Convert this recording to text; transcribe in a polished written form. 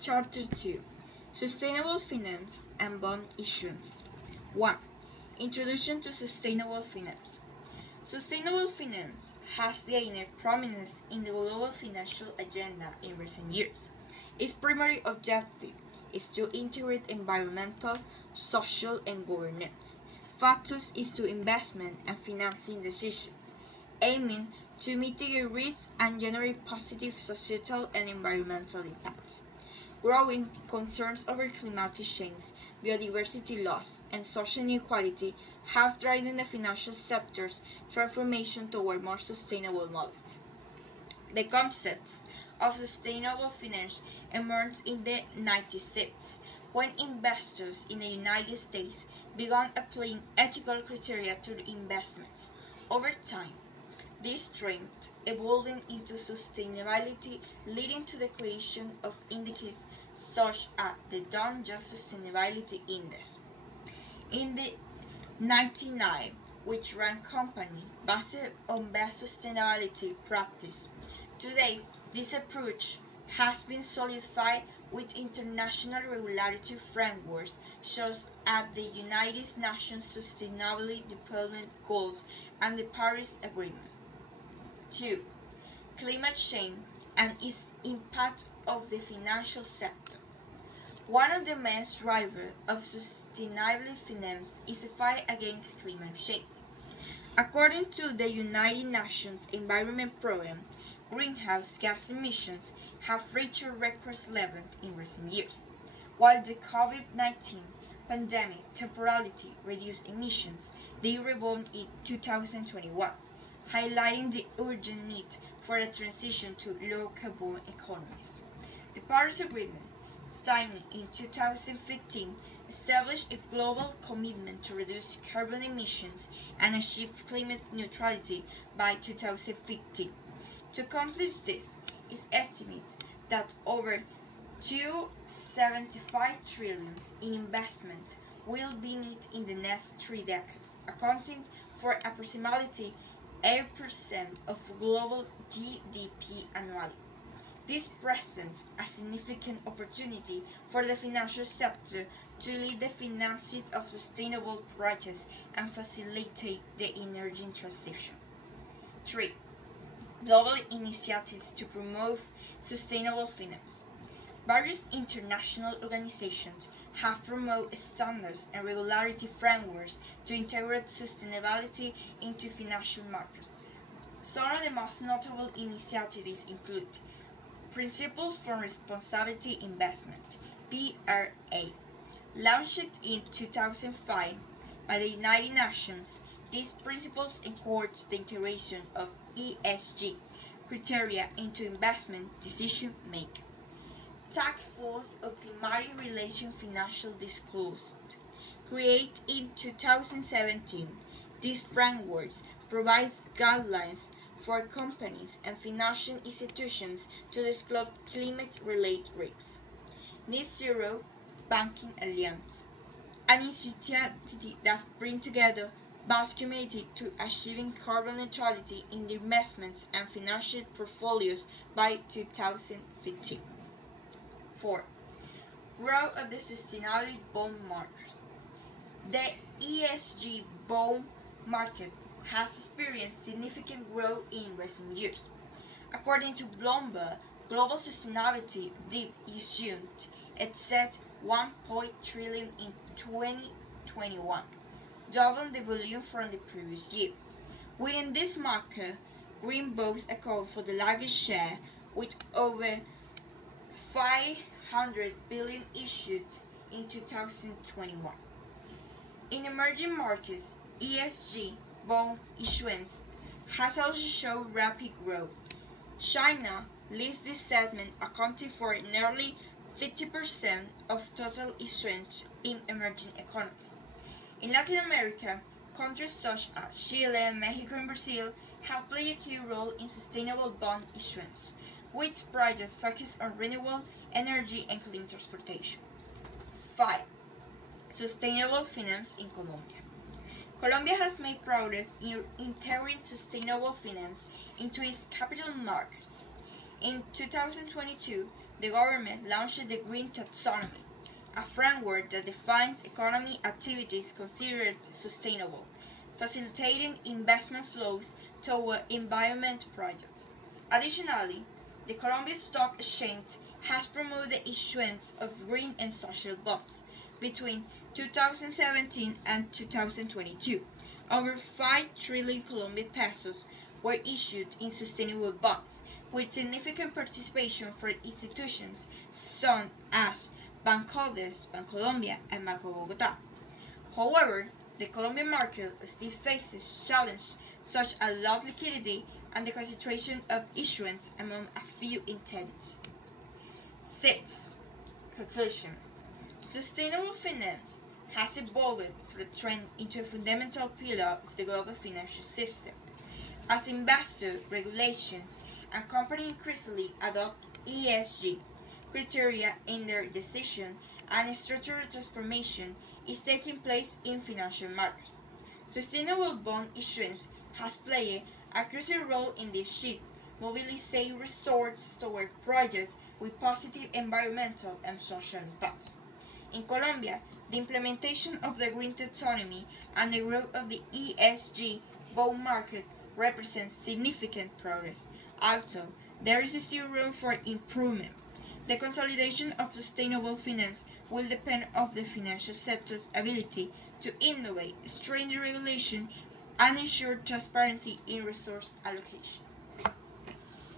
Chapter 2: Sustainable Finance and Bond Issuance. 1. Introduction to Sustainable Finance. Sustainable finance has gained prominence in the global financial agenda in recent years. Its primary objective is to integrate environmental, social, and governance factors into investment and financing decisions, aiming to mitigate risks and generate positive societal and environmental impacts. Growing concerns over climate change, biodiversity loss, and social inequality have driven the financial sector's transformation toward more sustainable models. The concepts of sustainable finance emerged in the 1960s when investors in the United States began applying ethical criteria to investments. Over time, this trend evolved into sustainability, leading to the creation of indicators such as the Dow Jones Sustainability Index. In the 1999, which ran company based on best sustainability practice. Today, this approach has been solidified with international regulatory frameworks such as the United Nations Sustainable Development Goals and the Paris Agreement. 2. Climate change and its impact of the financial sector. One of the main drivers of sustainable finance is the fight against climate change. According to the United Nations Environment Programme, greenhouse gas emissions have reached a record level in recent years, while the COVID-19 pandemic temporarily reduced emissions. They rebounded in 2021, highlighting the urgent need for a transition to low-carbon economies. The Paris Agreement, signed in 2015, established a global commitment to reduce carbon emissions and achieve climate neutrality by 2050. To accomplish this, it's estimated that over $275 trillion in investment will be needed in the next 3 decades, accounting for approximately 8% of global GDP annually. This presents a significant opportunity for the financial sector to lead the financing of sustainable projects and facilitate the energy transition. 3. Global initiatives to promote sustainable finance. Various international organizations have promoted standards and regulatory frameworks to integrate sustainability into financial markets. Some of the most notable initiatives include Principles for Responsible Investment (PRA), launched in 2005 by the United Nations. These principles encourage the integration of ESG criteria into investment decision making. Task Force on Climate-Related Financial Disclosure, created in 2017. These frameworks provide guidelines for companies and financial institutions to disclose climate-related risks. Net Zero Banking Alliance, an initiative that brings together vast community to achieving carbon neutrality in their investments and financial portfolios by 2050. 4. Growth of the sustainability bond market. The ESG bond market has experienced significant growth in recent years. According to Bloomberg, global sustainability debt issuance exceeded $1 trillion in 2021, doubling the volume from the previous year. Within this market, green bonds account for the largest share, with over $500 billion issued in 2021. In emerging markets, ESG bond issuance has also shown rapid growth. China leads this segment, accounting for nearly 50% of total issuance in emerging economies. In Latin America, countries such as Chile, Mexico, and Brazil have played a key role in sustainable bond issuance, with projects focused on renewable energy and clean transportation. 5. Sustainable finance in Colombia. Colombia has made progress in integrating sustainable finance into its capital markets. In 2022, the government launched the Green Taxonomy, a framework that defines economic activities considered sustainable, facilitating investment flows toward environmental projects. Additionally, the Colombia Stock Exchange has promoted the issuance of green and social bonds between 2017 and 2022. Over 5 trillion Colombian pesos were issued in sustainable bonds, with significant participation from institutions such as Bancodes, Bancolombia, and Banco Bogotá. However, the Colombian market still faces challenges such as low liquidity and the concentration of issuance among a few entities. 6. Conclusion. Sustainable finance has evolved from a trend into a fundamental pillar of the global financial system. As investor regulations and companies increasingly adopt ESG criteria in their decision and structural transformation is taking place in financial markets. Sustainable bond issuance has played a crucial role in this shift, mobilizing resources toward projects with positive environmental and social impacts. In Colombia, the implementation of the Green Taxonomy and the growth of the ESG bond market represents significant progress, although there is still room for improvement. The consolidation of sustainable finance will depend on the financial sector's ability to innovate, strengthen regulation, and ensure transparency in resource allocation.